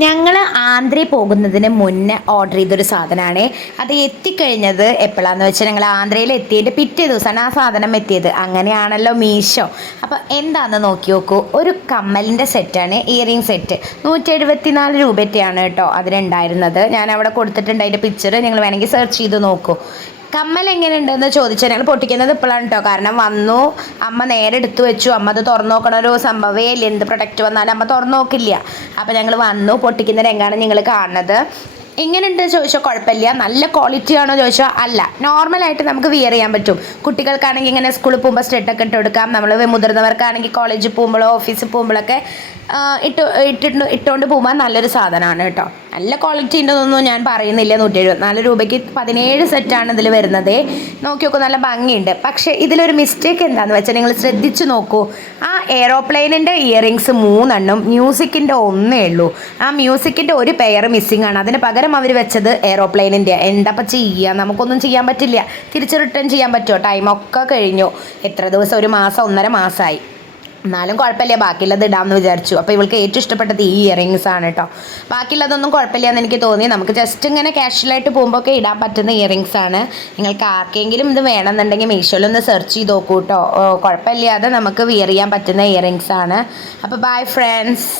ഞങ്ങൾ ആന്ധ്രയിൽ പോകുന്നതിന് മുന്നേ ഓർഡർ ചെയ്തൊരു സാധനമാണ്. അത് എത്തിക്കഴിഞ്ഞത് എപ്പോഴാണെന്ന് വെച്ചാൽ ഞങ്ങൾ ആന്ധ്രയിൽ എത്തിയതിൻ്റെ പിറ്റേ ദിവസമാണ് ആ സാധനം എത്തിയത്. അങ്ങനെയാണല്ലോ മീഷോ. അപ്പോൾ എന്താണെന്ന് നോക്കി നോക്കൂ. ഒരു കമ്മലിൻ്റെ സെറ്റാണ്, ഇയറിംഗ് സെറ്റ്. 174 രൂപയ്ക്കാണ് കേട്ടോ അതിനുണ്ടായിരുന്നത്. ഞാൻ അവിടെ കൊടുത്തിട്ടുണ്ട് അതിൻ്റെ പിക്ചർ, നിങ്ങൾ വേണമെങ്കിൽ സെർച്ച് ചെയ്ത് നോക്കൂ. കമ്മൽ എങ്ങനെയുണ്ടെന്ന് ചോദിച്ചാൽ ഞങ്ങൾ പൊട്ടിക്കുന്നത് ഇപ്പോഴാണ് കേട്ടോ. കാരണം വന്നു, അമ്മ നേരെ എടുത്തു വെച്ചു. അമ്മ അത് തുറന്നു നോക്കണ ഒരു സംഭവമേ ഇല്ല. എന്ത് പ്രൊഡക്റ്റ് വന്നാലും അമ്മ തുറന്നു നോക്കില്ല. അപ്പോൾ ഞങ്ങൾ വന്നു, പൊട്ടിക്കുന്ന രംഗമാണ് നിങ്ങൾ കാണുന്നത്. എങ്ങനെയുണ്ട് ചോദിച്ചാൽ കുഴപ്പമില്ല. നല്ല ക്വാളിറ്റി ആണോ ചോദിച്ചാൽ അല്ല. നോർമലായിട്ട് നമുക്ക് വിയർ ചെയ്യാൻ പറ്റും. കുട്ടികൾക്കാണെങ്കിൽ ഇങ്ങനെ സ്കൂളിൽ പോകുമ്പോൾ സ്റ്റെഡൊക്കെ ഇട്ട് കൊടുക്കാം. നമ്മൾ മുതിർന്നവർക്കാണെങ്കിൽ കോളേജിൽ പോകുമ്പോഴോ ഓഫീസിൽ പോകുമ്പോഴൊക്കെ ഇട്ടുകൊണ്ട് പോകുമ്പോൾ നല്ലൊരു സാധനമാണ് കേട്ടോ. നല്ല ക്വാളിറ്റി ഉണ്ടെന്നൊന്നും ഞാൻ പറയുന്നില്ല. 174 രൂപയ്ക്ക് 17 സെറ്റാണ് ഇതിൽ വരുന്നത്. നോക്കി നോക്കൂ, നല്ല ഭംഗിയുണ്ട്. പക്ഷേ ഇതിലൊരു മിസ്റ്റേക്ക് എന്താണെന്ന് വെച്ചാൽ നിങ്ങൾ ശ്രദ്ധിച്ച് നോക്കൂ. ആ എയ്റോപ്ലെയിനിൻ്റെ ഇയറിങ്സ് 3 മ്യൂസിക്കിൻ്റെ 1 ഉള്ളൂ. ആ മ്യൂസിക്കിൻ്റെ ഒരു പെയർ മിസ്സിംഗ് ആണ്. അതിന് പകരം അവർ വെച്ചത് എയ്റോപ്ലെയിനിൻ്റെ. എന്താപ്പം ചെയ്യുക, നമുക്കൊന്നും ചെയ്യാൻ പറ്റില്ല. തിരിച്ച് റിട്ടേൺ ചെയ്യാൻ പറ്റുമോ? ടൈമൊക്കെ കഴിഞ്ഞു. എത്ര ദിവസം, 1 മാസം 1.5 മാസമായി. എന്നാലും കുഴപ്പമില്ല, ബാക്കിയുള്ളത് ഇടാമെന്ന് വിചാരിച്ചു. അപ്പോൾ ഇവൾക്ക് ഏറ്റവും ഇഷ്ടപ്പെട്ടത് ഈ ഇയറിങ്സ് ആണ് കേട്ടോ. ബാക്കിയുള്ളതൊന്നും കുഴപ്പമില്ല എന്ന് എനിക്ക് തോന്നി. നമുക്ക് ജസ്റ്റ് ഇങ്ങനെ കാഷ്വലായിട്ട് പോകുമ്പോഴൊക്കെ ഇടാൻ പറ്റുന്ന ഇയറിങ്സ് ആണ്. നിങ്ങൾക്ക് ആർക്കെങ്കിലും ഇത് വേണമെന്നുണ്ടെങ്കിൽ മീഷോയിലൊന്ന് സെർച്ച് ചെയ്ത് നോക്കൂ കേട്ടോ. കുഴപ്പമില്ലാതെ നമുക്ക് വിയർ ചെയ്യാൻ പറ്റുന്ന ഇയറിങ്സ് ആണ്. അപ്പോൾ ബൈ ഫ്രണ്ട്സ്.